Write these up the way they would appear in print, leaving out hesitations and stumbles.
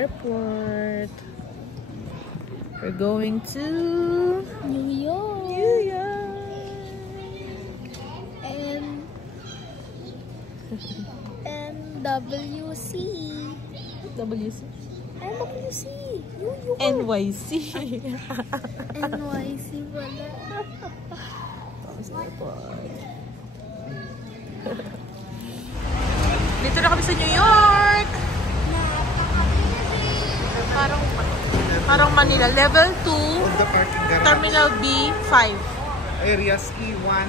airport. We're going to New York. New York. NWC. WC. NWC. New York. NYC. NYC wala. Tapos airport. Dito na kami sa New York. Parang Manila. Level 2. Terminal B, 5. Areas E1.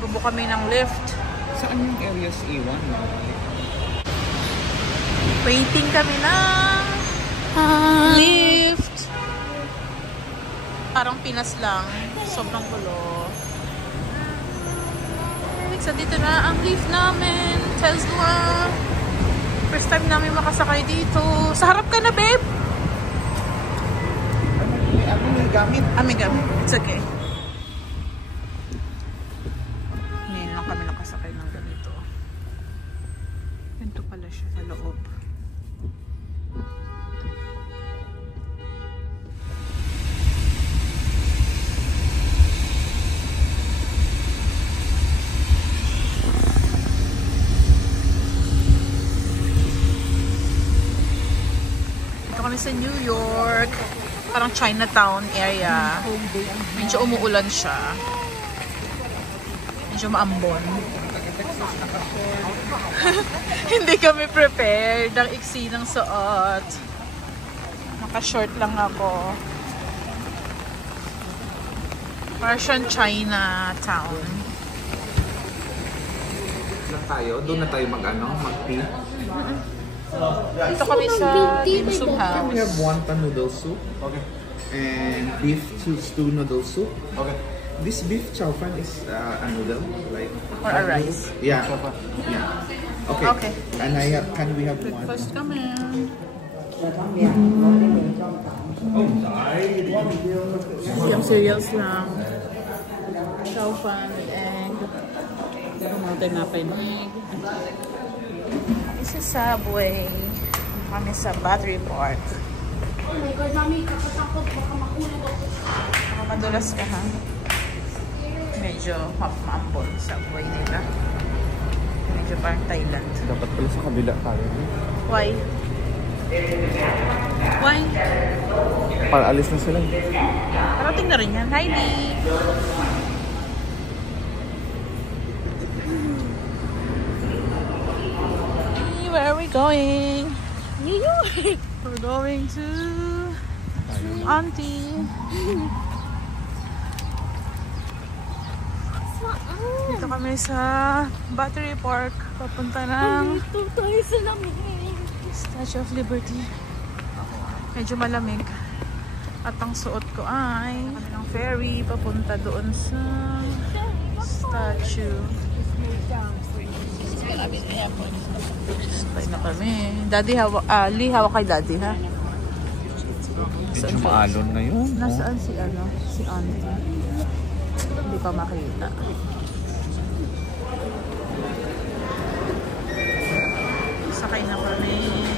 Bubo kami ng lift. Saan yung areas E1? Waiting kami ng lift. Parang Pinas lang. Sobrang gulo. So dito na ang lift namin. Tesla. First time namin makasakay dito. Sa harap ka na, babe. May gamit. May gamit. It's okay. Ngayon lang kami nakasakay ng ganito. Ganito pala siya sa loob. Dito kami sa New York. Parang Chinatown area. Medyo umuulan siya. Medyo maambon. Hindi kami prepared. Ang iksi ng suot. Naka-short lang ako. Parang Chinatown. Lang tayo. Doon na tayo mag-tea. Dito kami sa dim sum We have house. wonton noodle soup. Okay. And beef stew noodle soup. Okay. This beef chow fan is a noodle, like Or a rice. Yeah. Yeah. Okay. Okay. And can we have one? Breakfast kami. Yung cereals lang. Chow fan with egg. Multi muffin egg. This is Subway. Kami sa Battery Park. Oh my God, mami, kakatakot. Baka mahulog ako. Madulas ka, ha? Medyo maambon Subway nila. Medyo parang Thailand. Dapat pala sa kabila tayo. Why? Why? Para alis na sila. Parating na rin yan. Hi, Lee! Where are we going? New York. We're going to Auntie. Dito kami sa Battery Park. Papunta ng Ito tayo sa lamig. Statue of Liberty. Medyo malamig. At ang suot ko ay kami ng ferry papunta doon sa statue. Stay na kami. Daddy, Lee, hawak kay Daddy, ha? Medyo maalon na yun. Nasaan si Auntie? Hindi pa makita. Sakay na kami.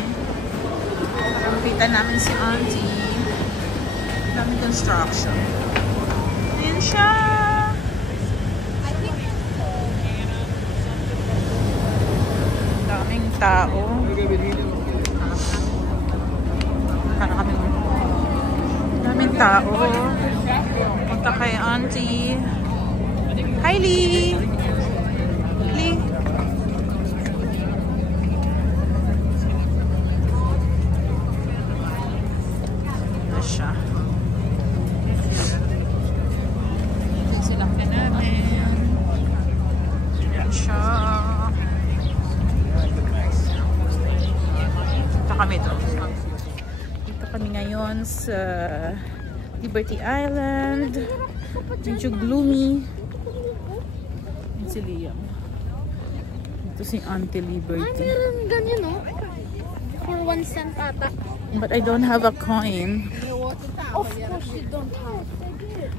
Kapitan namin si Auntie. Daming construction. Ayan siya! Daming tao. Daming tao. Punta kay Auntie. Hi, Lee! Lee! Ano siya? Ito silang namin. Yan siya. Dito kami doon. Dito kami ngayon sa Liberty Island. Medyo gloomy. Yan si Liam. Ito si Auntie Liberty. Meron ganyan, no? For 1 cent ata. But I don't have a coin. Of course you don't have.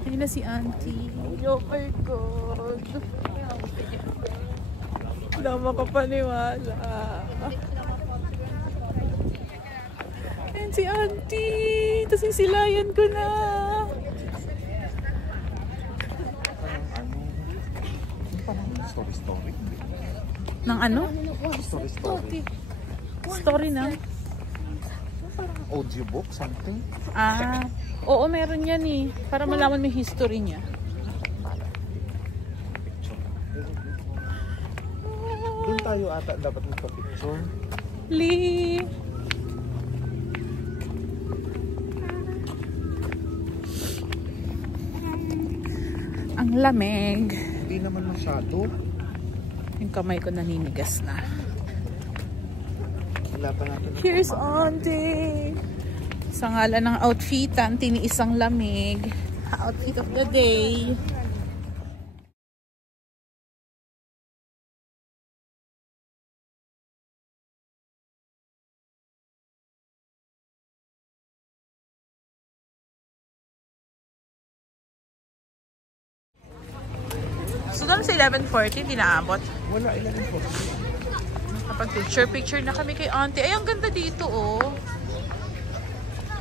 Ayun na si Auntie. Oh my God. Wala makapaniwala. si auntie. Tapos sisilayan ko na. Story. Ng ano? Story. Story na? Audiobook, something. Ah, oo, meron yan eh. Para malaman mo yung history niya. Doon tayo ata dapat magpa-picture. Lee! Ang lamig. Hindi naman masyado. Yung kamay ko naninigas na. Wala pa natin. Here's auntie! Sa ngalan ng outfitan, tiniis ang lamig. Outfit of the day. So doon sa 11:40, hindi naabot. Wala, 11:40. Kapag picture na kami kay auntie. Ay, ang ganda dito, oh.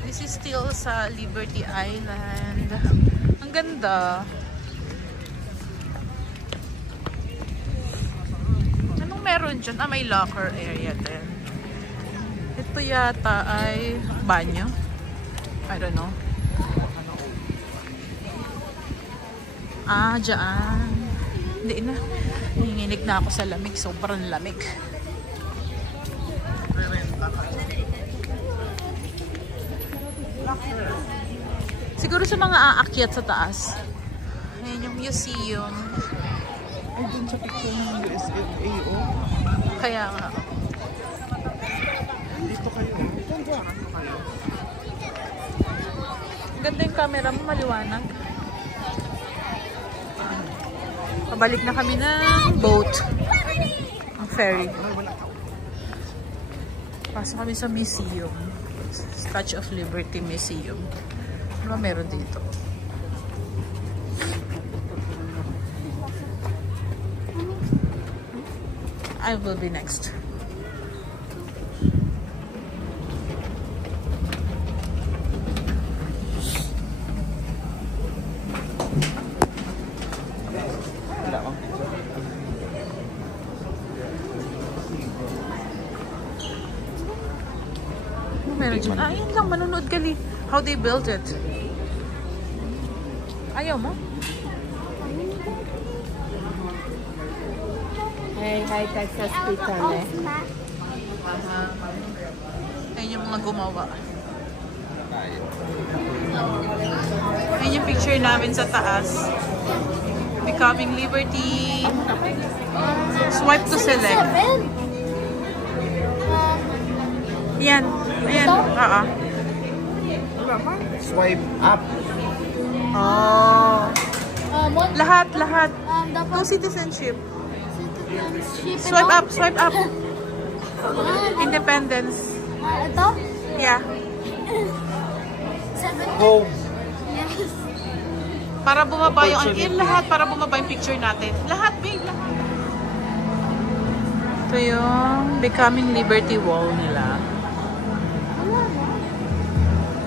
This is still sa Liberty Island. Ang ganda. Anong meron dyan? Ah, may locker area din. Ito yata ay banyo. I don't know. Ah, dyan. Hindi na. Nanginginig na ako sa lamig. Sobrang lamig. Siguro sa mga aakyat sa taas. Ayan yung museum. Ay, dun sa picture ng USFA, oh. Kaya nga. Dito kayo. Dito kayo. Ganda yung camera mo, maliwanag. Pabalik na kami ng boat. Ang ferry. Pasok kami sa museum. Statue of Liberty Museum. Ano ba meron dito? I will be next. Meron dyan. Ah, yun lang. Manunod ka li. How they built it. Ayaw mo? Hey, high-tech hospital eh. Ayun yung mga gumawa. Ayun yung picture namin sa taas. Becoming Liberty. Swipe to select. Yan. Ayan. Oo. Swipe up. Oh. Lahat. Dapat No citizenship. Swipe up. Swipe up. Independence. Ito? Yeah. Home. Yes. Para bumaba yung lahat, para bumaba yung picture natin. Lahat, babe, lahat. Ito yung Becoming Liberty Wall nila.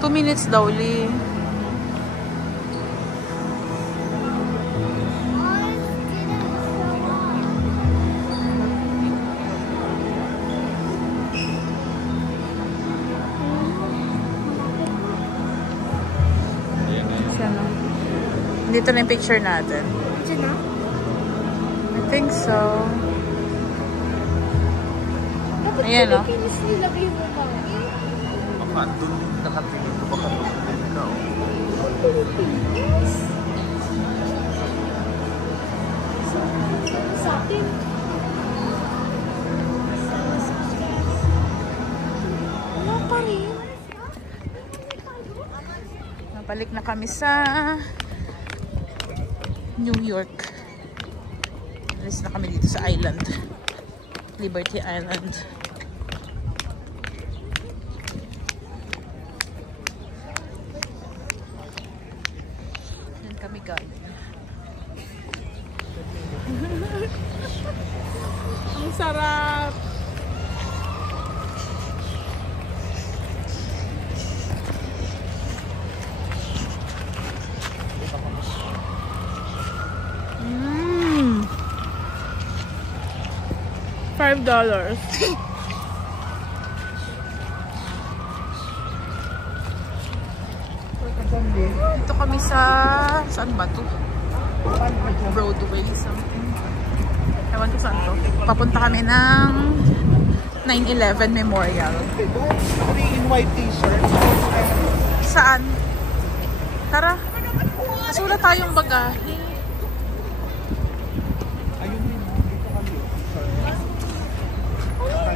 2 minutes daw, Lee. Dito na yung picture natin. Diyan na? I think so. Dapat ayan, oh. Pilipinas nilagay mo ba? Baka doon nakatingin ko. Baka doon ka, oh. Pilipinas? Sa atin? Wala pa rin. Balik na kami sa New York. Alis na kami dito sa island. Liberty Island. Yan kami galing. Ang sarap! $5. Dito kami sa... Saan ba to? Broadway something. Ewan ko saan to. Papunta kami ng 9/11 Memorial. In white t-shirt. Saan? Tara. Nasulat tayong bagahe. Ayun din mo. Dito kami.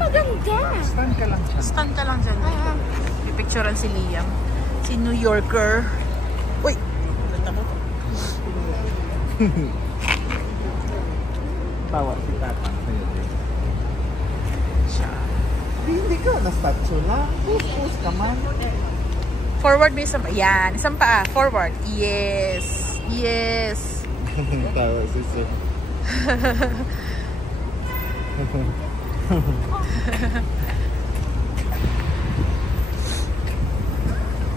Maganda. Stand ka lang siya. Stand ka lang dyan. Pipicturean si Liam. Si New Yorker. Uy! Tawa si Tata. Siya. Hindi ka na-statue lang. Push ka man. Forward may isang pa. Yan. Isang pa. Forward. Yes. Yes. Tawa si Sir.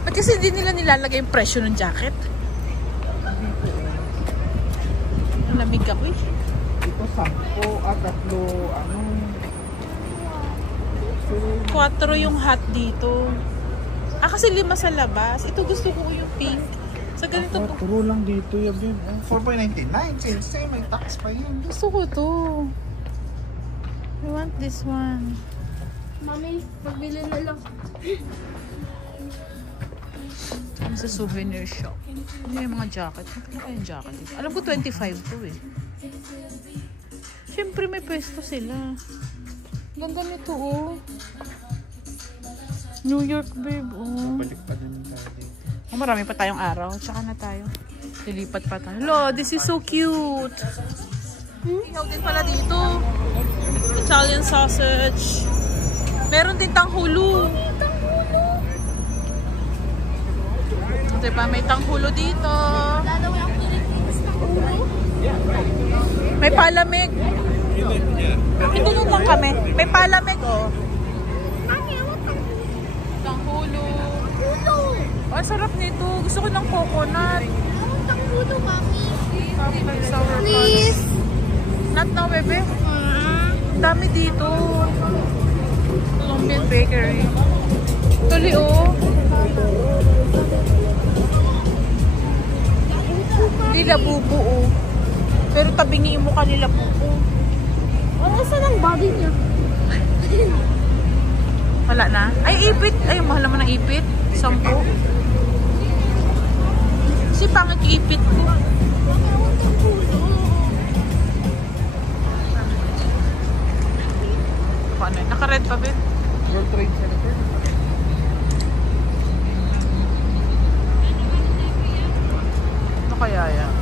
Ba't kasi hindi nila nilalagay yung presyo ng jacket? Ang lamig ako eh. Ito 10 at 3 ano. 4 yung hat dito. Kasi 5 sa labas. Ito gusto ko yung pink. Sa ganito po. Turo lang dito yun. 4.99. Same, may tax pa yun. Gusto ko to. I want this one. Mami, pagbili na lang. Kami sa souvenir shop. Ano yung mga jacket? Ano kayong jacket dito? Alam ko 25 to eh. Siyempre may pwesto sila. Ganda nito oh. New York babe oh. Balik pa naman tayo dito. Oh, marami pa tayong araw. Tsaka na tayo. Lilipat pa tayo. Hello, this is so cute. Ihaw din pala dito. Italian sausage. Meron din tanghulo. Diba, may tanghulo dito. May palamig. Hindi nun lang kami. May palamig, oh. Tanghulo. Oh, ang sarap nito. Gusto ko ng coconut. Tanggulo, Mami. Sour Please. Not now, bebe. Ang dami dito. Colombian Bakery. Tuloy, oh. Hindi labubo, oh. Pero tabingi yung mukha nila bubo. Ano saan ang body niya? Wala na. Ay, ipit. Ay, mahal naman ng ipit. 10. Kasi pangit yung ipit ko. Paano yun? Naka-red pa, Ben? World Trade Center. Ano kaya yan?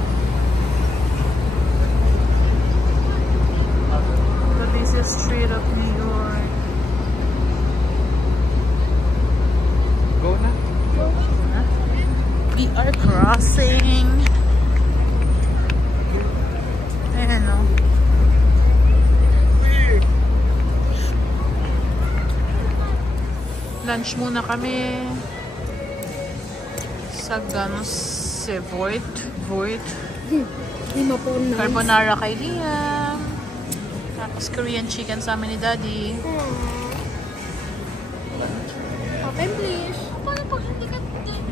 So this is Street of New York. Go na. We are crossing. Ayan o. Lunch muna kami sa Voit. Lima po na. Carbonara kay Liam. Tapos Korean chicken sa amin ni Daddy. Open please. Paano pag hindi ka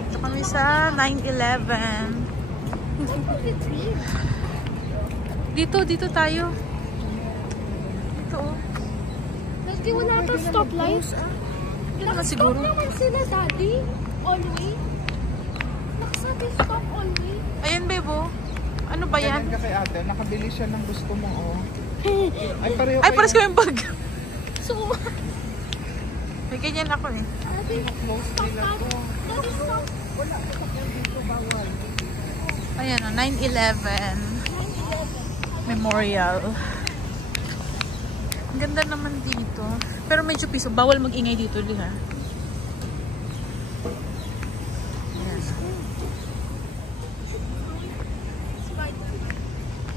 Ito kami sa 9/11. Dito tayo. Ito oh. Lagi wala ka stoplight. Hindi naman siguro. Stop naman sila, Daddy. Always. Nakasabi stop always. Ayan, bebo. Ano ba yan? Ganyan ka kay ate. Nakabili siya ng gusto mo, oh. Ay, pareho Ay, pares ko kayo. yung bag. So, May ganyan ako eh. Daddy, stop that. Daddy, stop. Ayan o, 9/11 Memorial. Ang ganda naman dito. Pero medyo piso. Bawal mag-ingay dito, Liha. Ayan.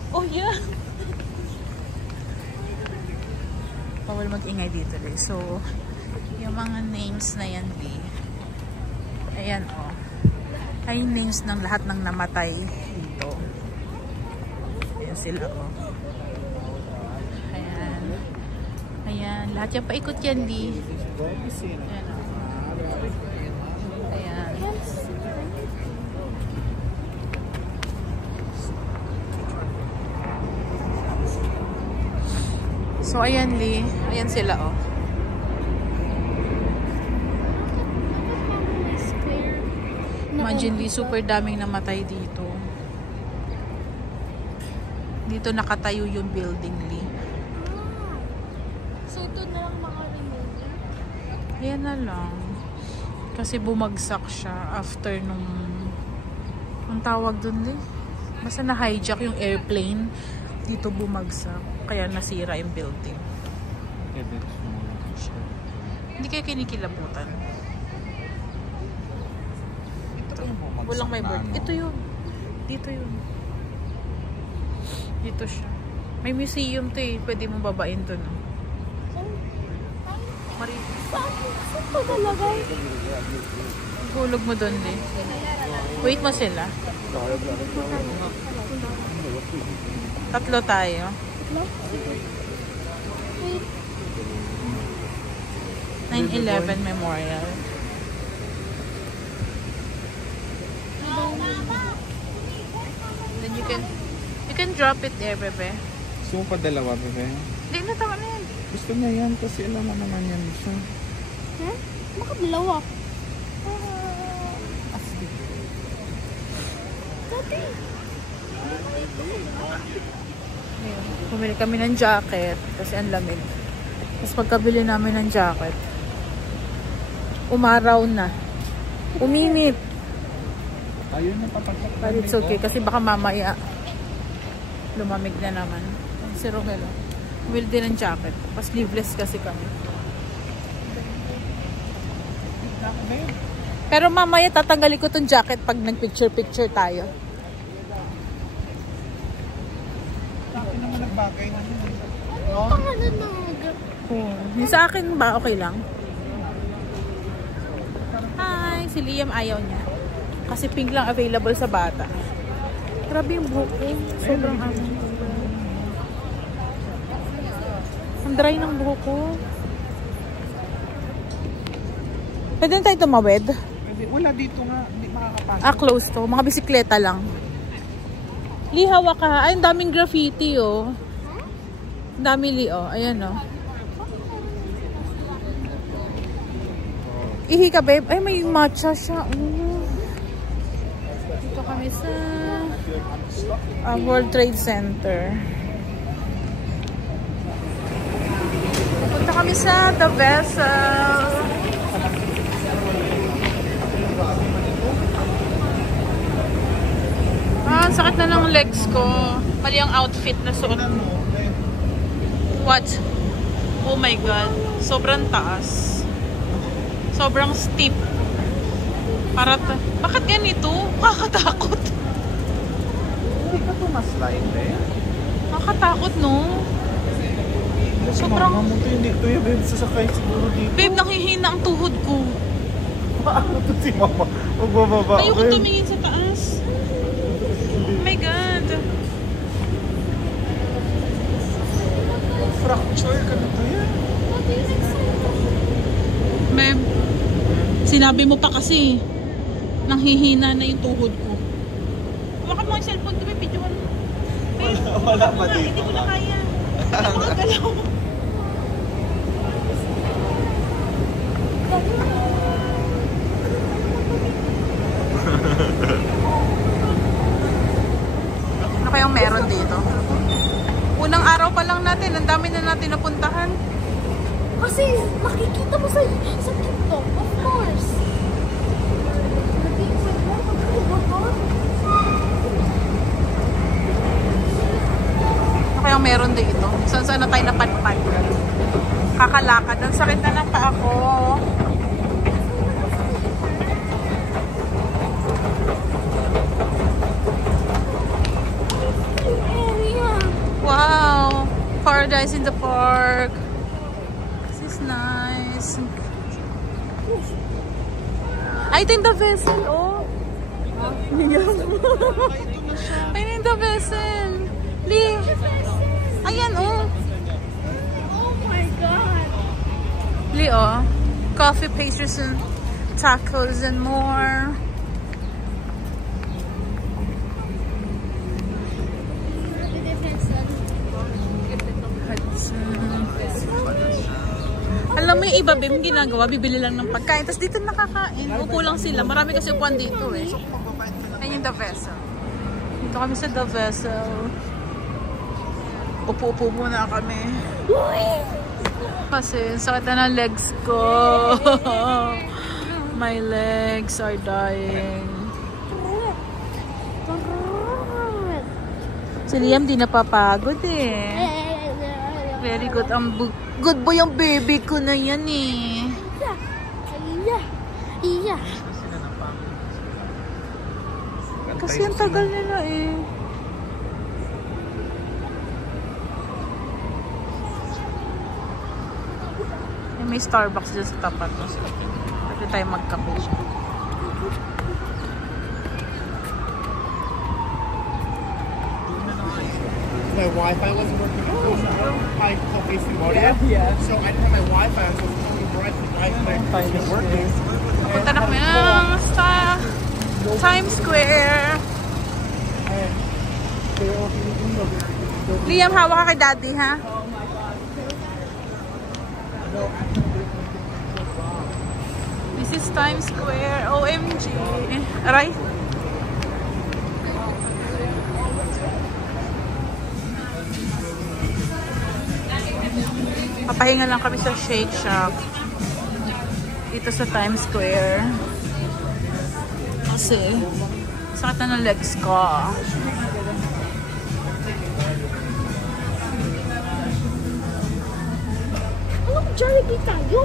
Oh, yeah. Bawal mag-ingay dito, Li. So, yung mga names na yan, Li. Ayan, oh. Ay names ng lahat ng namatay dito. Ayan sila, oh. Ayan. Lahat yung paikot yan, Lee. Ayan, ayan. So, ayan, Lee. Ayan sila, oh. Imagine, Lee, super daming namatay dito. Dito nakatayo yung building, Lee. So, ito na lang maka-remove. Ayan na lang. Kasi bumagsak siya after nung... Ang tawag dun, Lee? Basta na-hijack yung airplane. Dito bumagsak. Kaya nasira yung building. Hindi kayo kinikilabutan. Ito. Walang may bird. Ito yun. Dito yun. Dito siya. May museum to eh. Pwede mong babain to, no? Saan pa talaga? Hulog mo doon, Lee. Wait mo sila. Tatlo tayo. 9/11 Memorial. Then you can drop it there, bebe. Gusto mo pa dalawa, bebe? Hindi na, tama na yan. Gusto niya yan kasi alam mo naman yan siya. Bakit dalawa? Bumili kami ng jacket kasi ang lamig. Tapos pagkabili namin ng jacket, umaraw na. Uminit. Ayun na papagsak. But it's okay kasi baka mamaya lumamig na naman. Si Romelo. Bumili din ng jacket. Tapos sleeveless kasi kami. Pero mamaya tatanggalin ko tong jacket pag nag-picture-picture tayo. Bagay na yun. Pangalan ng Yung sa akin ba okay lang? Hi! Si Liam ayaw niya. Kasi pink lang available sa bata. Grabe yung buhok ko. Sobrang ano. Ang dry ng buhok ko. Pwede na tayo tumawid? Wala dito nga. Hindi makakapasok. Ah, close to. Mga bisikleta lang. Lihawa ka. Ay, ang daming graffiti, oh. Ang dami, Li, oh. Ayan, oh. Ihi ka, babe. Ay, may matcha siya. Dito kami sa World Trade Center. Punta kami sa The Vessel. Ang sakit na ng legs ko. Mali ang outfit na suot mo. What? Oh my God. Sobrang taas. Sobrang steep. Bakit ganito? Nakakatakot. Hindi ka tumaslide eh. Nakakatakot, no? Sobrang... Mama mo to, hindi to yung babe. Sasakay siguro dito. Babe, nakihina ang tuhod ko. Paano to si mama? Magbababa. Ayoko tumingin sa taas. Oh my God. Fracture ka na to yan. Babe, sinabi mo pa kasi nanghihina na yung tuhod ko. Baka mo yung cellphone ko, babe, videoan mo. Wala pa dito. Hindi ko na kaya. Nakakagalaw. Ano kayang meron dito? Unang araw pa lang natin, ang dami na natin napuntahan. Kasi makikita mo sa TikTok, of course. Ano kayang meron dito? Saan na tayo napadpad? Kakalakad. Ang sakit na ng paa ko. Wow! Paradise in the park. This is nice. Ay, ito yung The Vessel, oh. Ay, ito yung The Vessel. Lee. Ayan, oh. Oh my God. Jollibee, oh. Coffee, pastries, and tacos, and more. Alam mo yung iba, Bim, ginagawa, bibili lang ng pagkain. Tapos dito nakakain. Upo lang sila. Marami kasi upuan dito eh. Ayan yung The Vessel. Dito kami sa The Vessel. Upo-upo muna kami. Kasi sakit na ng legs ko. My legs are dying. Si Liam di napapagod eh. Very good. Good boy ang baby ko na yan eh. Kasi ang tagal nila eh. May Starbucks dyan sa tapat. Pwede tayo magkape. My Wi-Fi wasn't working at home. I called AC Moria. So I didn't have my Wi-Fi. So it was only bright. My Wi-Fi is working. Punta na kami sa Times Square. Liam, hawak ka kay Daddy, ha? This is Times Square. OMG. Aray. Papahinga lang kami sa Shake Shack. Dito sa Times Square. Kasi sakit na ng legs ko. Jollibee tayo.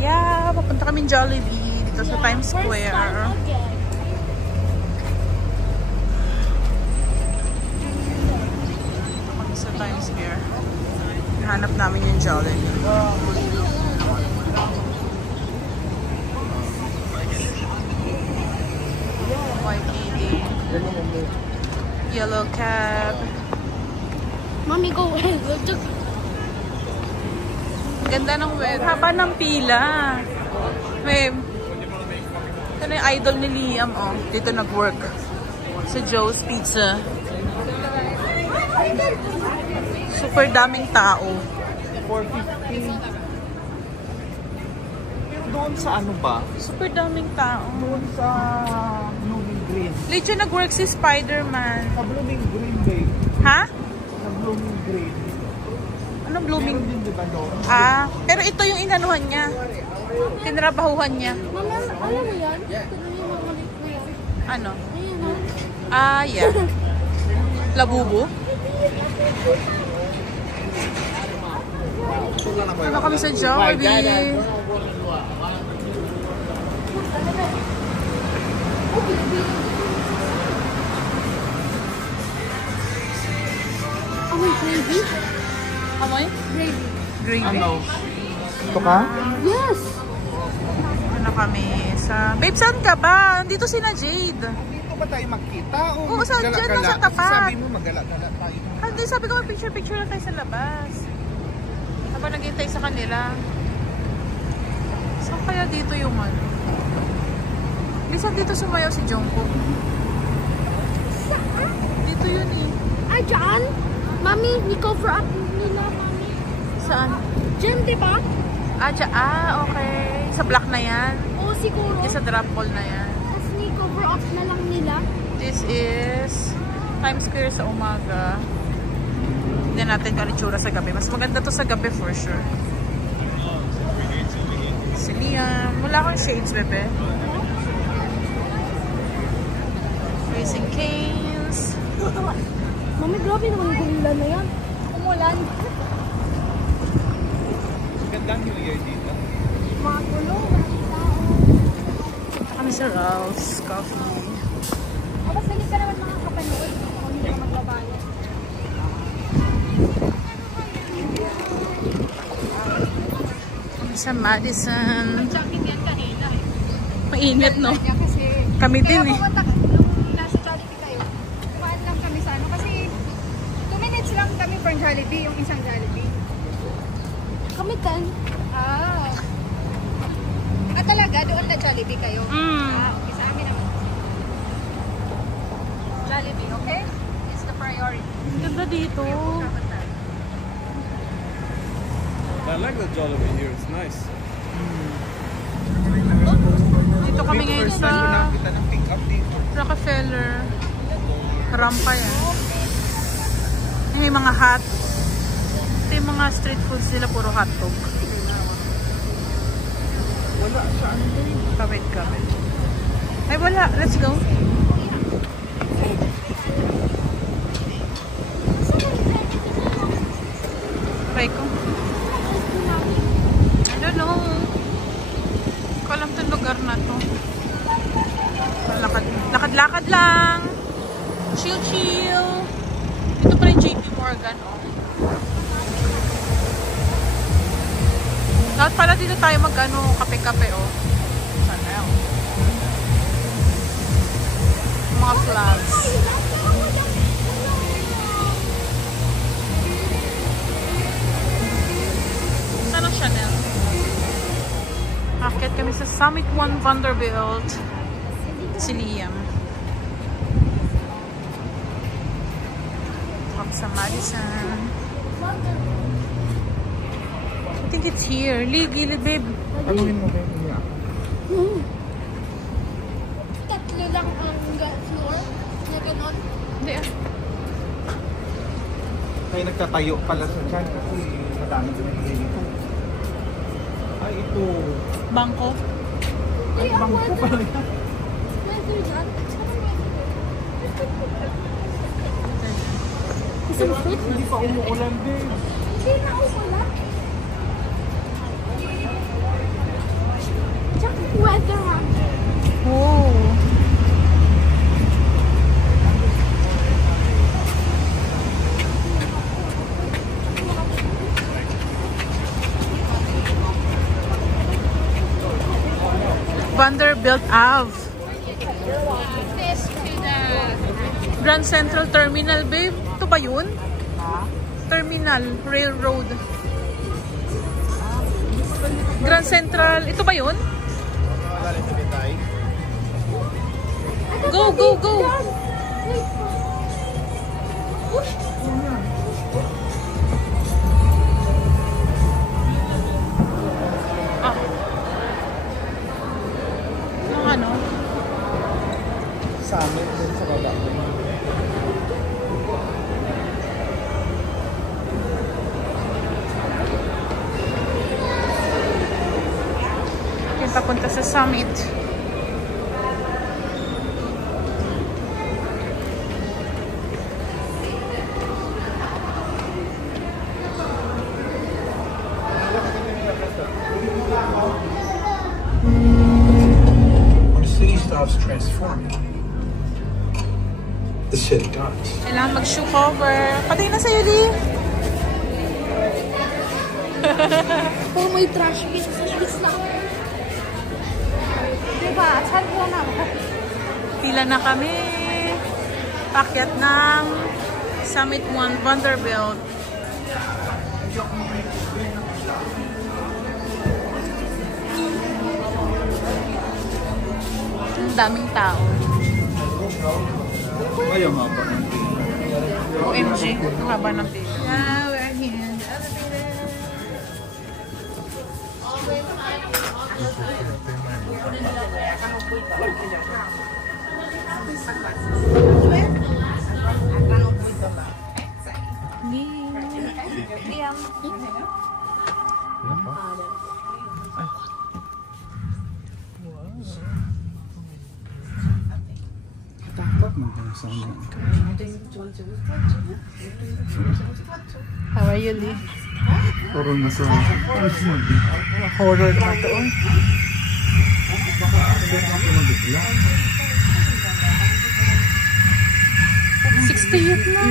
Yeah, papunta kami Jollibee dito sa Times Square. Kami sa Times Square. Hanap namin yung Jollibee. YPD. Yellow cab. Mommy, go ahead. Ganda ng weather. Haba ng pila. May ito na yung idol ni Liam, oh. Dito nag-work. Sa Joe's Pizza. Super daming tao. 450. Doon sa ano ba? Super daming tao. Doon sa Blooming Green. Lito nag-work si Spider-Man. Sa Blooming Green Bay. Ha? Sa Blooming Green. Anong blooming? Meron din diba doon? Ah, pero ito yung inanuhan niya. Tinrabahuhan niya. Mama, alam mo yan? Ito yung mga liit na yan. Ano? Ayan o. Ah, yeah. Labubo? Ano kami sa Jollibee? Amoy gravy? Amoy? Gravy. Gravy? Ano? Ito ka? Yes! Ano kami sa... Babe, saan ka ba? Nandito si na Jade. Dito ba tayo magkita? Oo, saan dyan lang sa tapat? Sabi mo magala-gala tayo. Hindi, sabi ko picture-picture lang tayo sa labas. Habang naghintay sa kanila. Saan kaya dito yung ano? Bisan dito sumayaw si Jungkook. Saan? Dito yun eh. Ah, dyan? Mami, ni-cover up nila, mami. Saan? Dyan, diba? Ah, okay. Sa block na yan. Oo, siguro. Yung sa drop hall na yan. Tapos ni-cover up na lang nila. This is Times Square sa umaga. Tignan natin kung ano itsura sa gabi. Mas maganda to sa gabi for sure. Si Liam. Wala akong shades, bebe. Racing Canes. Mami, grabe naman yung ulan na yan. Umulan. Ganda ang New Year dito. Mga gulong. Punta kami sa Ralph's Coffee. Tapos galit ka naman mga kapanood. Kung hindi ka maglabanan. Kami sa Madison. Jacket yan kanina. Mainit, no? Kasi, Kami din eh. pumunta nung nasa Jollibee kayo, kumaan lang kami sa ano. Kasi 2 minutes lang kami from Jollibee, yung isang Jollibee. Kami 10. Ah. Ah, talaga? Doon na Jollibee kayo? Ah, okay. Sa amin naman. Jollibee, okay? It's the priority. Ganda dito. I like the Jollibee here. It's nice. Dito kami ngayon sa Kita ng pick up dito. Rockefeller. Rampa yan. May mga hot. Ito yung mga street foods nila, puro hotdog. Wala siya. Kawit. Ay, wala. Let's go. Try ko. I don't know. Ko alam itong lugar na to. Lakad-lakad lang. Chill. Ito pa rin JP Morgan. Dapat pala dito tayo mag-ano, kape-kape, oh. Sana yun. Mga flags. Sana Chanel. Akit kami sa Summit 1 Vanderbilt. Si Liam. Talk sa Madison. I think it's here. Gilid, babe. Anuhin mo, babe? Yeah. Tatlo lang ang floor na ganon. Hindi ah. Kaya nagtatayo pala sa dyan kasi madami binigay dito. Ay, ito. Bangko. Ay, bangko pala yan. Weather dyan. Hindi pa umuulan din. Hindi na ako lang. Tsaka weather man. Oh. Vanderbilt Ave. This to the Grand Central Terminal, babe. Ito ba yun? Terminal, Railroad. Grand Central, ito ba yun? Go! wait. Push. Ah. Ano? Sa amin din sa baba. Yung papunta sa Summit. Our city stops transforming. The city does. Kailangan mag-shoe cover. Patay na sa'yo, Lee. Oh, may trash bin sa isla. Diba? Saan ko na ako? Pila na kami. Pakyat ng Summit 1 Vanderbilt. Ang daming tao. Ayaw nga pa. OMG. Ang haba ng pila. Yeah, we're here. How are you, Lee? Puro na sa... Horror naman to. 60th na.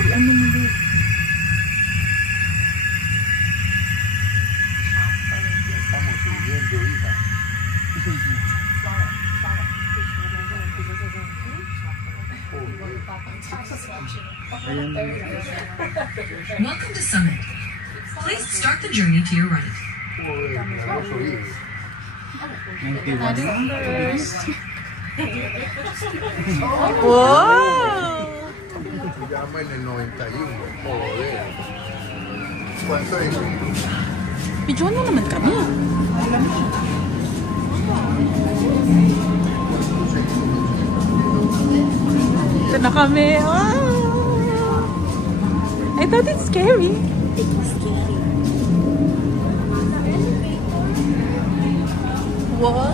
Welcome to Summit. Please start the journey to your right. First. Wow! Llaman el 91. Joder. ¿Cuánto es? Videoan mo naman kami. Ito na kami. Oh! I thought it's scary. Wow!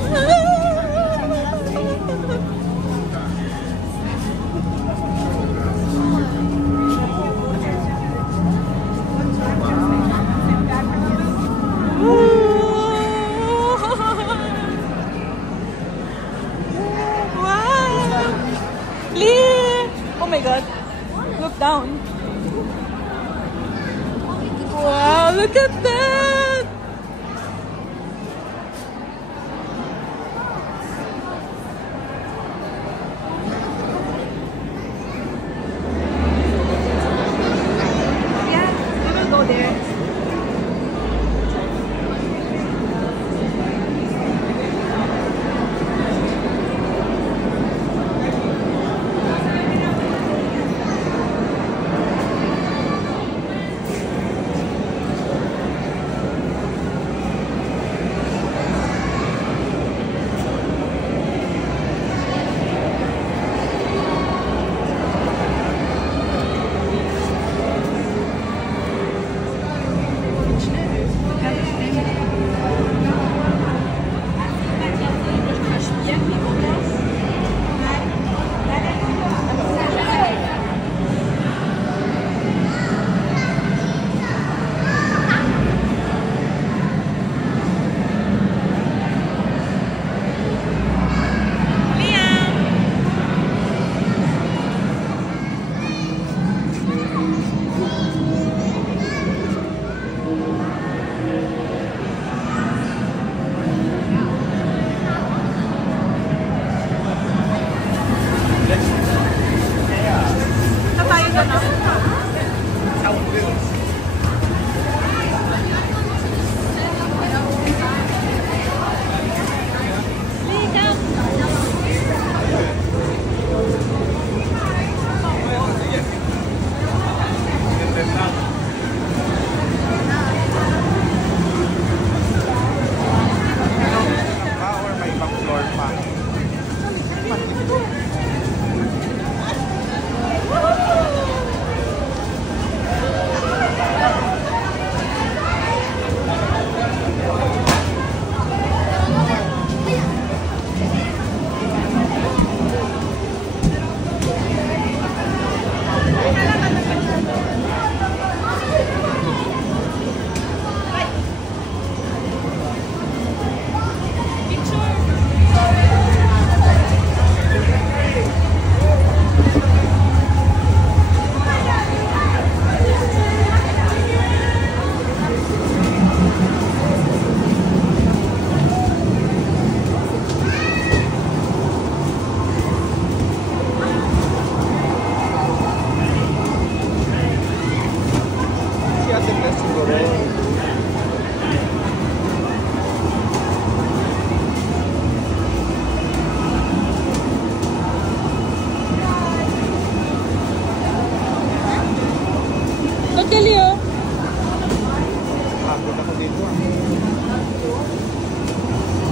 Oh my god. Look down. Wow, look at that. Yeah, we will go there.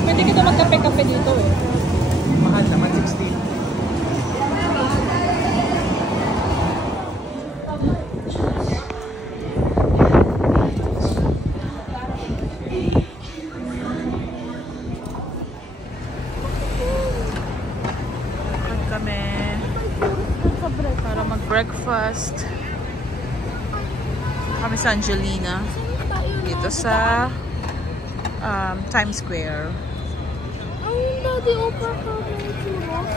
Pwede kita magkape-kape dito eh. Mahal naman, 16. Kami para mag-breakfast. Kami sa Angelina dito sa Times Square.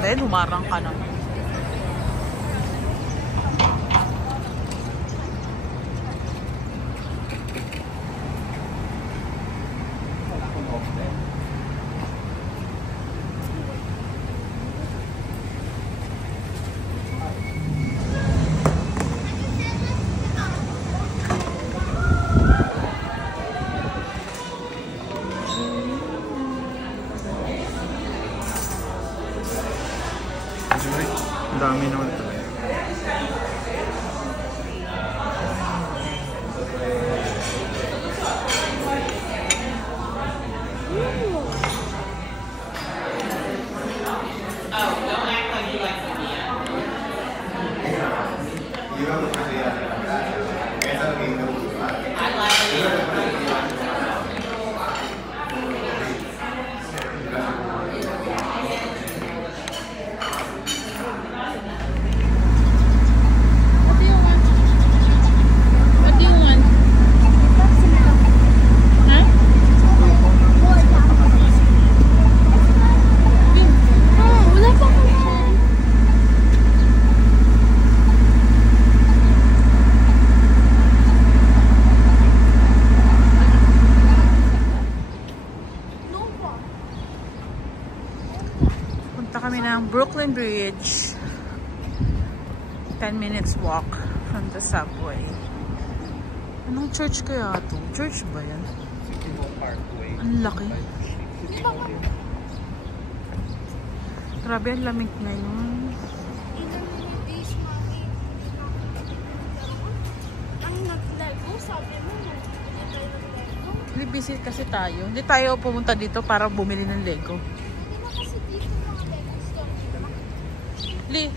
Then humarang ka naman. dami naman ito. Kami ng Brooklyn Bridge. 10 minutes walk from the subway. Anong church kaya ito? Church ba yan? Ang laki. Grabe, ang lamig ngayon. Hindi busy kasi tayo. Hindi tayo pumunta dito para bumili ng Lego. Li.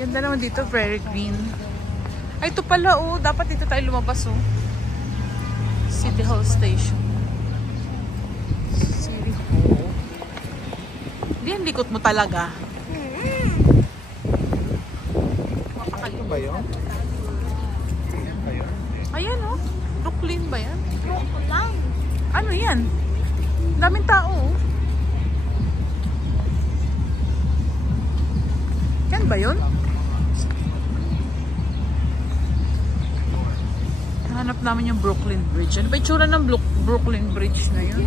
Ganda naman dito, very green. Ay, ito pala oh, dapat dito tayo lumabas oh. City Hall Station. City Hall. Hindi, ang likot mo talaga. Ito ba yun? Ayan oh. Brooklyn ba yan? Brooklyn. Ano yan? Daming tao oh. Yan ba yun? Hanap namin yung Brooklyn Bridge. Ano ba itsura ng Brooklyn Bridge na yun?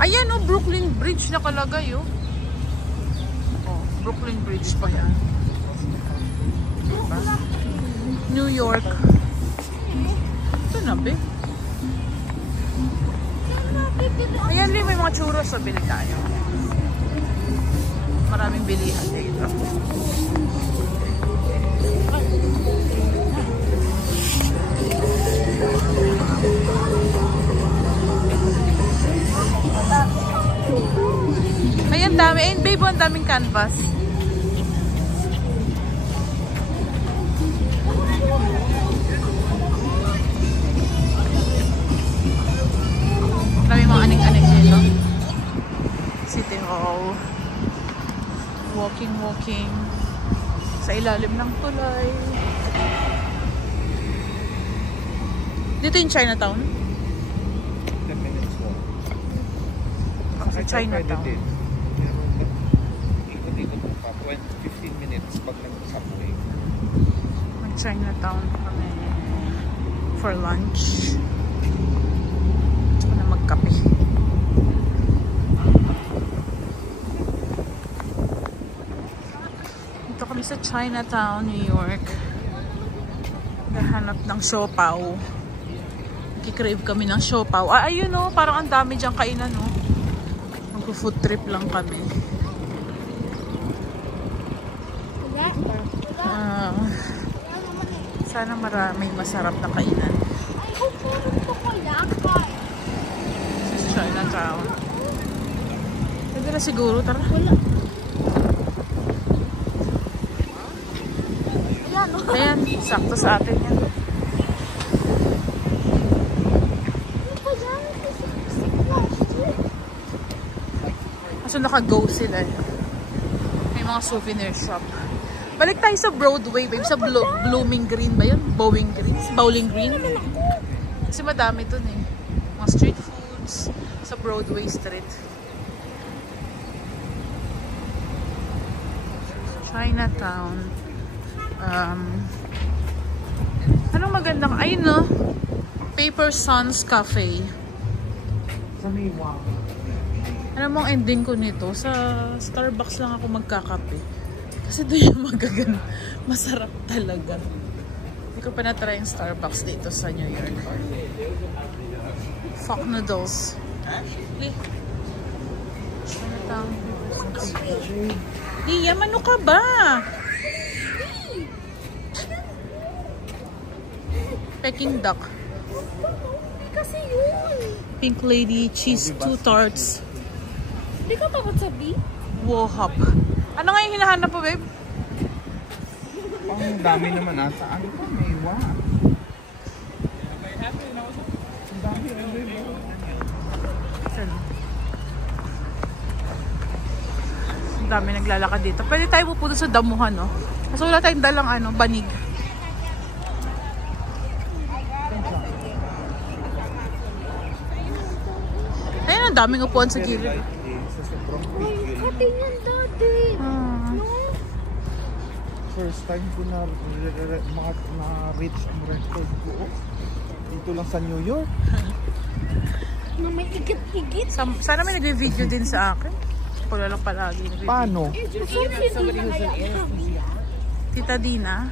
Ayan oh, Brooklyn Bridge nakalagay oh. Oh, Brooklyn Bridge pa yan. Diba? New York. Ito na be. Ayan din, may mga churros so bili tayo. Maraming bilihan dito. Ayan dami. Ayun babe, ang daming canvas. Maraming mga anik-anik dito. City Hall. Walking sa ilalim ng tulay. Dito yung Chinatown? 10 minutes walk. Sa Chinatown. Ikot-ikot mo pa. 15 minutes pag nag-subway. Mag-Chinatown kami for lunch. Tsaka na magkape. Dito kami sa Chinatown, New York. Nahanap ng siopaw. Kikrave kami ng siopaw. Ah, ayun o. Parang ang dami diyang kainan o. Mag-food trip lang kami. Sana maraming masarap na kainan. Sa Chinatown. Pwede na siguro. Tara. Ayan, sakto sa atin yan. Kaso naka-go sila. May mga souvenir shop. Balik tayo sa Broadway, babe. Sa Blooming Green ba yun? Bowling Green? Bowling Green? Kasi madami dun eh. Mga street foods sa Broadway Street. Chinatown. Anong magandang, ayun no? Paper Sons Cafe. Sa may walk. Ano mong ending ko nito? Sa Starbucks lang ako magkakape. Kasi doon yung magaganda. Masarap talaga. Hindi ko pa na-try yung Starbucks dito sa New York. Fuck noodles. Liam, ano ka ba? Peking duck. Kasi yun. Pink lady, cheese, 2 tarts. Hindi ka takot sa beef? Wohop. Ano nga yung hinahanap po, babe? Ang dami naman ata. Ano pa? May iwa. Ang dami. Ang dami naglalakad dito. Pwede tayo pupunta sa damuhan, no? Kasi wala tayong dalang banig. Ayun, ang daming upuan sa gilid. Ay, kating yan dati. No? First time ko na reach ang record ko. Dito lang sa New York. Na may higit-higit. Sana may nag-video din sa akin. Wala lang palagi. Paano? Tita Dina.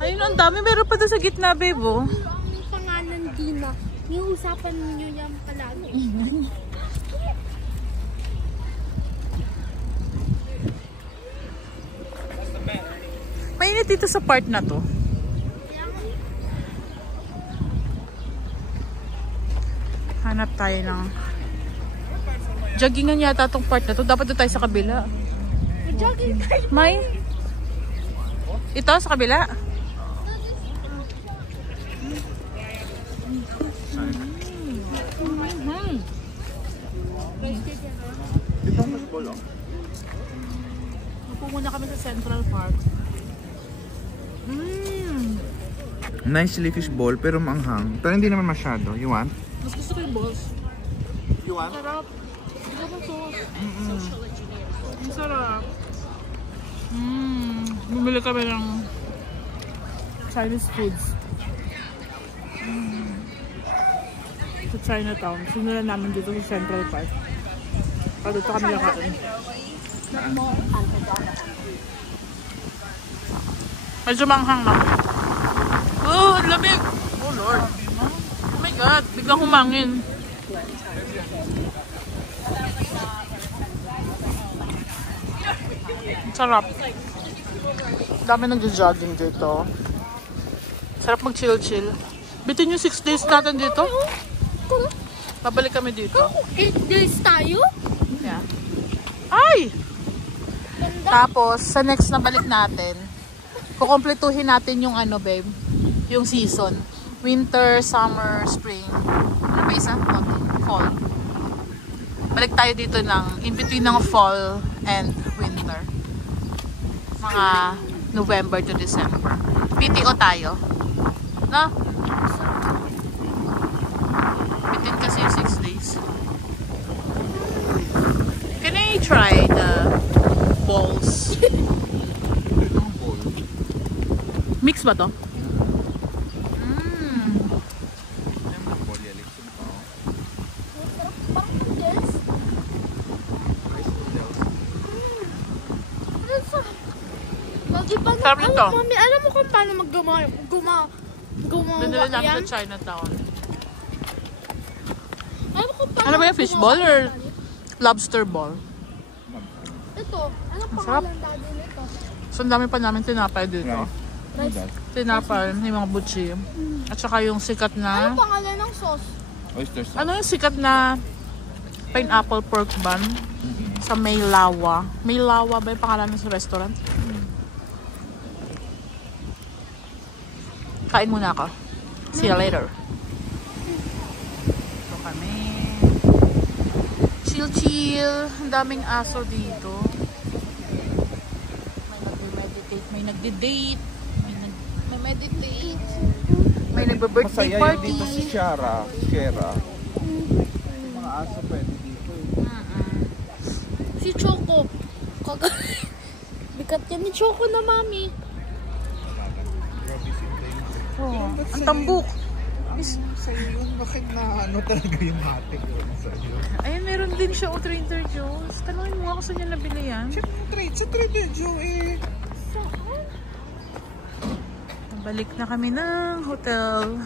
Ayun, ang dami. Meron pa doon sa gitna, babe, oh. Ang pangalan Dina. Yung usapan ninyo yan palagi. Mainit dito sa part na to. Hanap tayo ng joggingan yata tong part na to. Dapat doon tayo sa kabila. Jogging tayo. May? Ito sa kabila? Dito ang baseball, oh. Upo muna kami sa Central Park. Nice chili fish ball pero maanghang. Pero hindi naman masyado. You want? Mas gusto ko yung balls. You want? Sarap. Ito ba sauce? Ang sarap. Bumili kami ng Chinese foods. Sa Chinatown. Sinulan namin dito sa Central Park. Para dito kami nakain. Medyo manghang na. Oh, ang lamig! Oh Lord! Oh my God! Biglang humangin. Sarap. Dami nag-jogging dito. Sarap mag-chill-chill. Bitin yung 6 days natin dito. Babalik kami dito. 8 days tayo? Yeah. Ay! Tapos, sa next na balik natin, kukompletuhin natin yung ano, babe, yung season. Winter, summer, spring. Ano ba isa? Fall. Balik tayo dito ng in between ng fall and winter. Mga November to December. PTO tayo. No? Bitin kasi yung 6 days. Can I try the balls? Mix ba to? Sarap nito. Mami, alam mo kung paano gumawa Binili namin yan? sa Chinatown. Alam mo kung paano Ano ba yung fishball or lobster ball? Ito, ano Sarap. pangalan dati nito? So, ang dami pa namin tinapay dito. Rice. Tinapay, yung mga butchi. At saka yung sikat na... Ano pangalan ng sauce? Oyster sauce. Ano yung sikat na pineapple pork bun sa Maylawa? Maylawa ba yung pangalan sa restaurant? Kain muna ako. See you later. Ito kami. Chill-chill. Ang daming aso dito. May nagme-meditate. May nagde-date. May meditate. May nagbe-birthday Masaya party. yun dito si Shara. Mga aso pwede dito. Si Choco. Bigat yan ni Choco na, mami. Oh, ang tambuk. Sa'yo yun, bakit na ano talaga yung hati ko sa'yo? Ayun, meron din siya o Trader Joe's. Tanungin mo ako saan niya nabili yan. Sa Trader Joe eh. Ang Balik na kami ng hotel.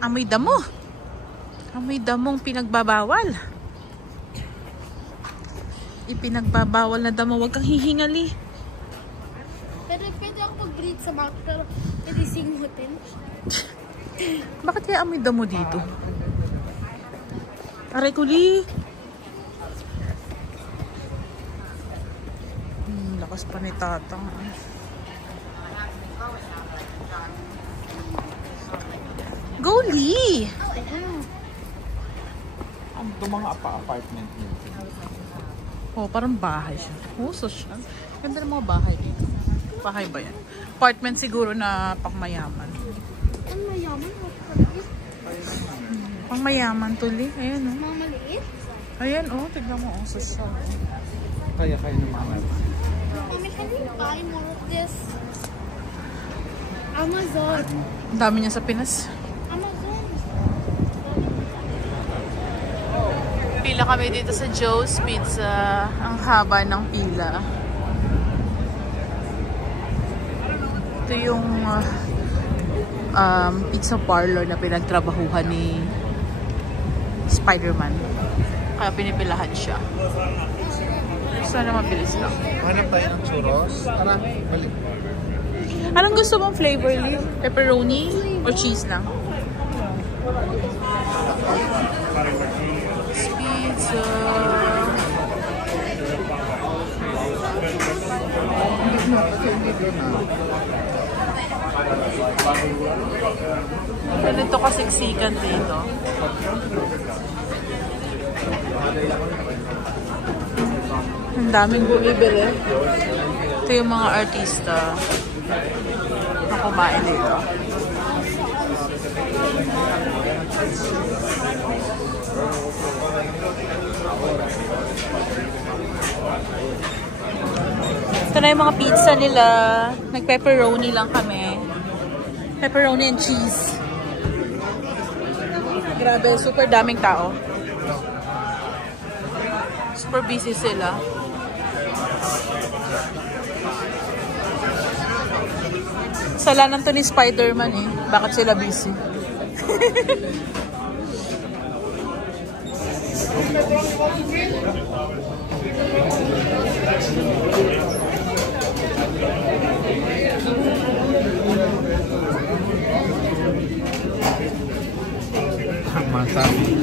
Amoy damo. Amoy damong pinagbabawal. Ipinagbabawal na damo. Huwag kang hihingali. Pero pwede ako mag-breathe sa mouth, pero pwede sing hotel. Bakit kaya amoy damo dito? Aray kuli. Lakas pa ni tatang. Go, Lee! Ito mga apartment nito. Oh, parang bahay siya. Oh, social. Ganda ng mga bahay dito. Bahay ba yan? Apartment siguro na pangmayaman. Ang mayaman, Pangmayaman tuli. Ayan, oh. mga maliit. Ayan, oh. Tignan mo, oh. Social. Kaya naman. Mami, can we buy more of this? Amazon. Ang dami niya sa Pinas. Amazon. Pila kami dito sa Joe's Pizza. Ang haba ng pila. Ito yung pizza parlor na pinagtrabahuhan ni Spider-Man. Kaya pinipilahan siya. Sana mabilis lang. Hanap tayo ng churros. Tara, balik. Anong gusto mong flavor, Lee? Pepperoni or cheese lang? Pizza. Ganito kasiksikan dito. Ang daming bumibili. Ito yung mga artista na kumain dito. Ito na yung mga pizza nila. Nag-pepperoni lang kami. Pepperoni and cheese. Grabe, super daming tao. Super busy sila. Salanan to ni Spider-Man eh. Bakit sila busy? Masabi.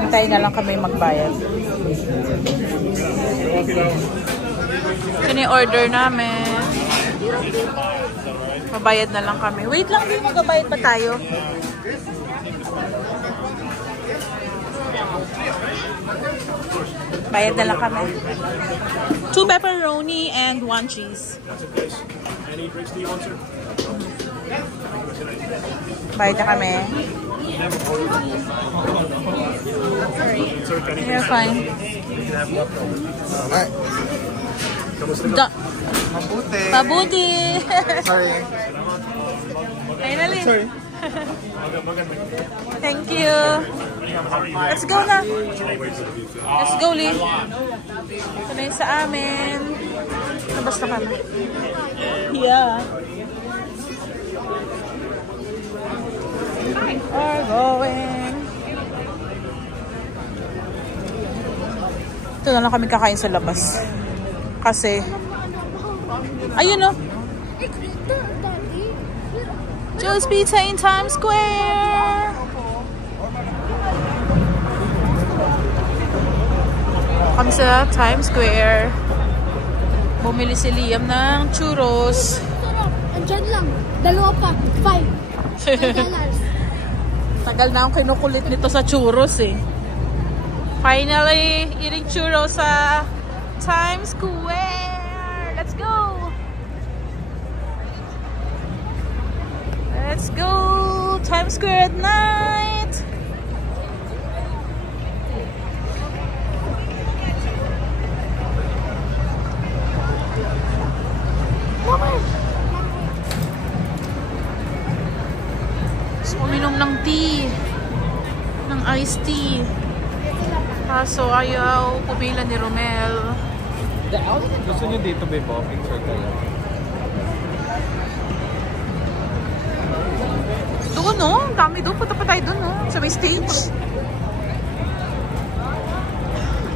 Hintayin na lang kami magbayad. Ito yung order namin. Mabayad na lang kami. Wait lang din, magbabayad pa tayo. Bayad na lang kami. 2 pepperoni and 1 cheese. Bayad na kami. You're fine. Alright. Mabuti. Mabuti. Sorry. Finally. Sorry. Thank you. Let's go na. Let's go, Lee. Ito na yung sa amin. Labas na kami. Yeah. We're going. Ito na lang kami kakain sa labas. Kasi, ayun o. Joe's Pizza in Times Square. Kami sa Times Square. Bumili si Liam ng churros. Andyan lang. Dalawa pa. 5. Tagal na akong kinukulit nito sa churros eh. Finally, eating churros sa Times Square. Let's go! Let's go! Times Square at night! Gusto uminom ng tea. Ng iced tea. Kaso ayaw pumila ni Romel. Gusto nyo dito ba po? Picture kayo? Doon, no? Ang dami doon. Punta pa tayo doon, no? Sa may stage.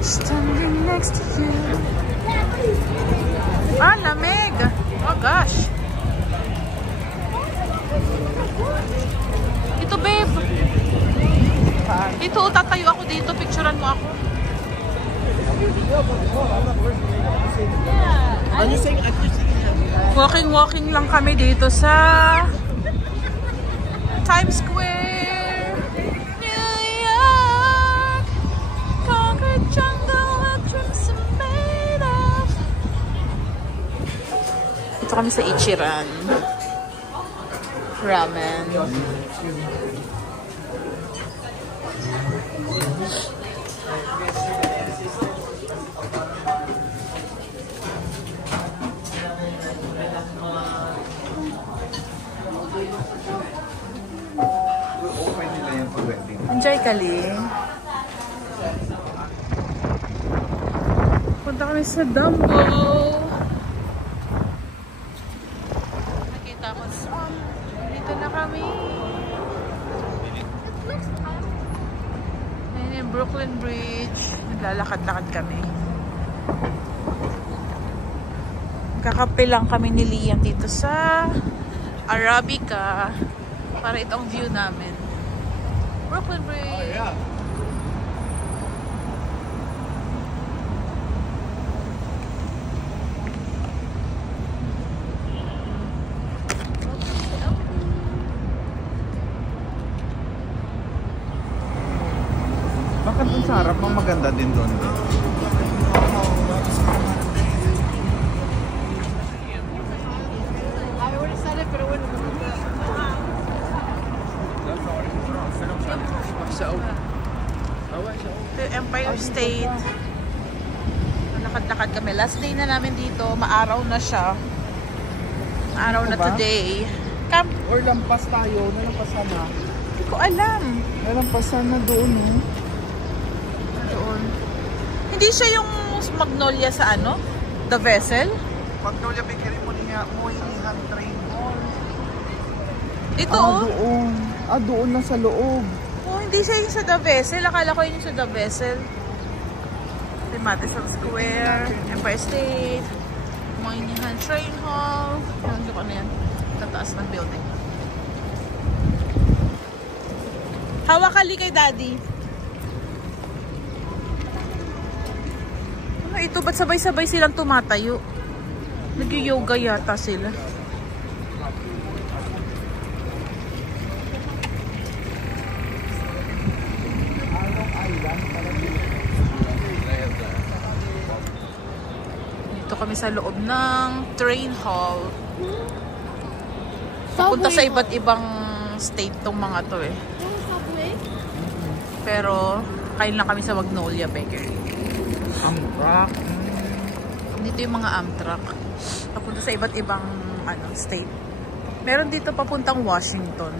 Standing next to you. Ah, lamig. Oh, gosh. Ito, babe. Ito, tatayo ako dito. Picturean mo ako. Walking lang kami dito sa Times Square, New York, Concord jungle, what dreams are made of. Ito kami sa Ichiran Ramen. Enjoy ka, Ling. Punta kami sa Dumbo. Nakita mo sa dito na kami. Ayan yung Brooklyn Bridge. Naglalakad-lakad kami. Kakape lang kami ni Liam dito sa Arabica para itong view namin. Brooklyn Bridge. Oh, yeah. Bakit dun sa harap mo maganda din doon? Empire State. Lakad-lakad kami. Last day na namin dito. Maaraw na siya. Maaraw na today. Come. Or lampas tayo. Nalampasan na. Hindi ko alam. Nalampasan na doon, eh. Doon. Hindi siya yung Magnolia sa ano? The Vessel? Magnolia Bakery mo niya. Moynihan Train Hall. Dito, doon. Doon lang sa loob. Oh, hindi siya yung sa The Vessel. Akala ko yun yung sa The Vessel. Madison Square, Empire State, Moynihan Train Hall. Hindi ko ano yan. Tataas ng building. Hawak kali kay Daddy. Ano ito? Ba't sabay-sabay silang tumatayo? Nag-yoga yata sila. Kami sa loob ng train hall. Punta sa iba't ibang state tong mga to eh. Pero kain lang kami sa Magnolia Bakery. Amtrak. Dito yung mga Amtrak. Papunta sa iba't ibang state. Meron dito papuntang Washington.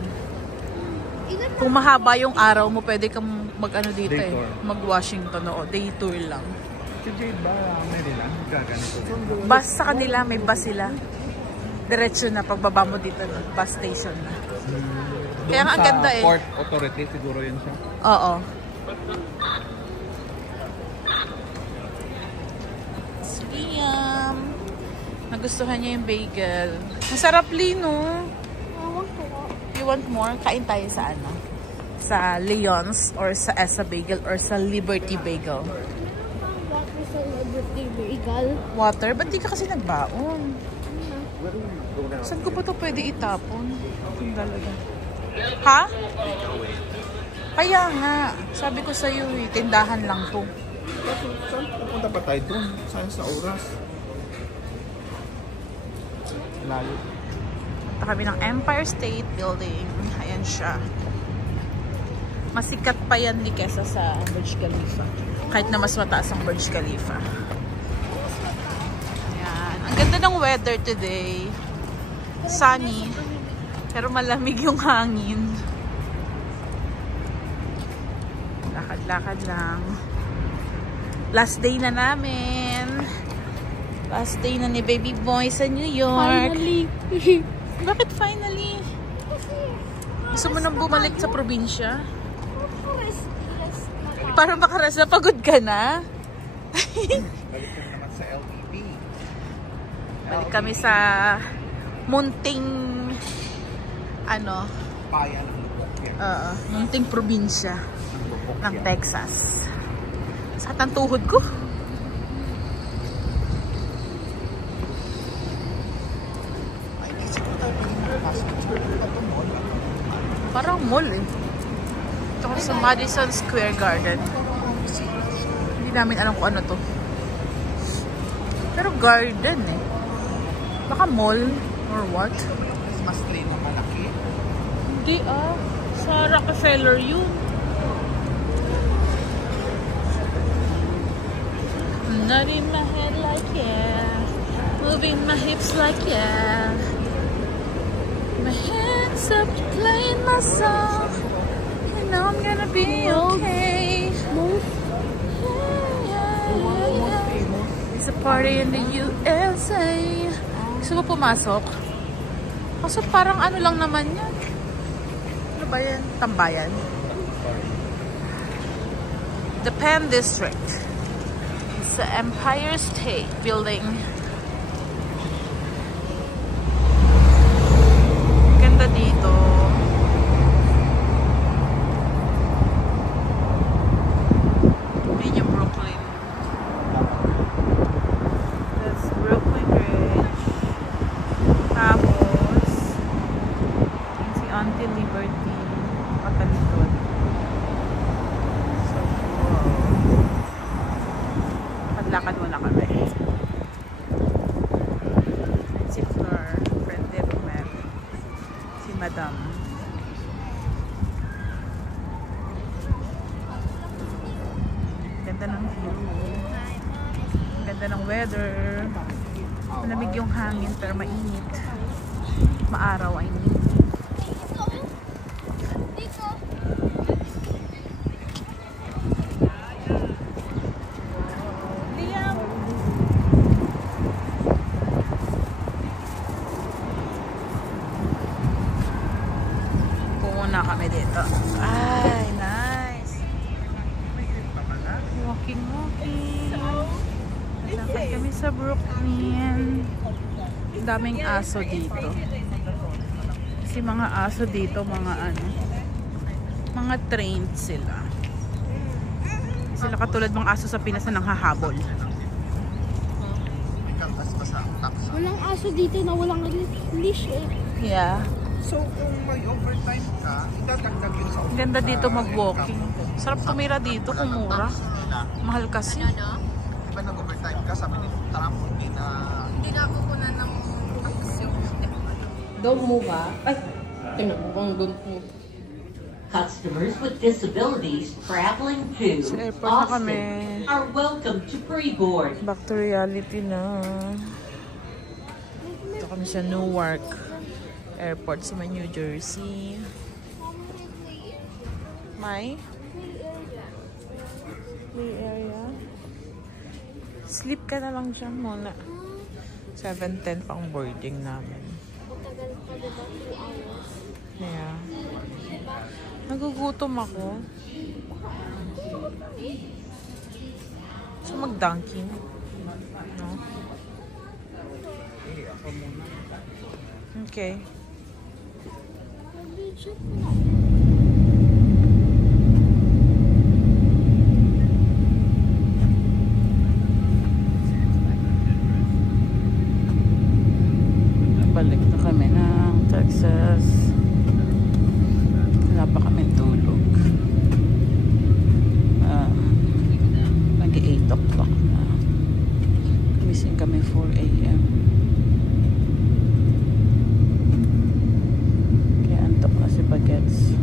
Kung mahaba yung araw mo, pwede kang mag-ano dito eh. Mag-Washington o day tour lang. Bus sa kanila, may bus sila. Diretso na pagbaba mo dito, bus station na. Kaya nga ang ganda eh. Port Authority siguro yun siya. Oo. Liam. Nagustuhan niya yung bagel. Masarap, Lino. You want more? Kain tayo sa ano? Sa Leon's or sa Essa Bagel or sa Liberty Bagel. Water? Ba't di ka kasi nagbaon? Saan ko pa ito pwede itapon? Ang dalaga. Ha? Kaya nga. Sabi ko sa'yo eh, tindahan lang to. Saan pupunta pa tayo doon? Saan sa oras? Layo. Punta kami ng Empire State Building. Ayan siya. Masikat pa yan di kesa sa Burj Khalifa. Kahit na mas mataas ang Burj Khalifa. Ayan. Ang ganda ng weather today. Sunny. Pero malamig yung hangin. Lakad-lakad lang. Last day na namin. Last day na ni baby boy sa New York. Finally. Bakit finally? Gusto mo nang bumalik sa probinsya? Para makaras na pagod ka na? Balik kami naman sa LTP. Balik kami sa munting Bayan ng Lubok. munting probinsya ng Texas. Sakit ang tuhod ko. Ay, isip ko tayo pwede nakapasok. Ito mall. Parang mall eh. Ito ko sa Madison Square Garden. Hindi namin alam kung ano to. Pero garden eh. Baka mall or what? Mas train na malaki. Hindi sa Rockefeller yun. I'm nodding my head like yeah. Moving my hips like yeah. My hands up playing my song. You know I'm gonna be okay. It's a party in the USA. Gusto mo pumasok? Kaso parang ano lang naman yan. Ano ba yan? Tambayan? The Penn District. It's the Empire State Building. Ganda dito. Yun yung Brooklyn. That's Brooklyn Bridge. Tapos, yun si Auntie Liberty. Katalikod. So, wow. Padlakad muna kami. Si Fleur, friend ni Romel. Si Madam. Ganda ng view. Ganda ng weather. Malamig yung hangin pero mainit. Maaraw, I mean. Liam! Pumunta kami dito. Ay, nice. Walking. Lalakad kami sa Brooklyn. Daming aso dito. Kasi mga aso dito, mga trained sila. Sila katulad mga aso sa Pinas na nanghahabol. Walang aso dito na walang leash eh. Yeah. So, kung may overtime ka, idadagdag yun sa overtime. Ganda dito mag-walking. Sarap tumira dito kung mura. Mahal kasi. Di ba nag-overtime ka? Sabi ni Trump, hindi na kukunan ng aksyon. Don't move Ay, tingnan mo bang ganito. Customers with disabilities traveling to Sa airport na kami. Austin are welcome to pre-board. Back to reality na. Ito kami sa Newark Airport sa New Jersey. May play area. Sleep ka na lang dyan muna. 7:10 pang boarding namin. Yeah. Nagugutom ako. So mag-dunking. No? Okay. Balik na kami ng Texas. Wala pa kami tulog. Mag-8 o'clock na. Gumising kami 4 a.m. Kaya antok na si Bagets.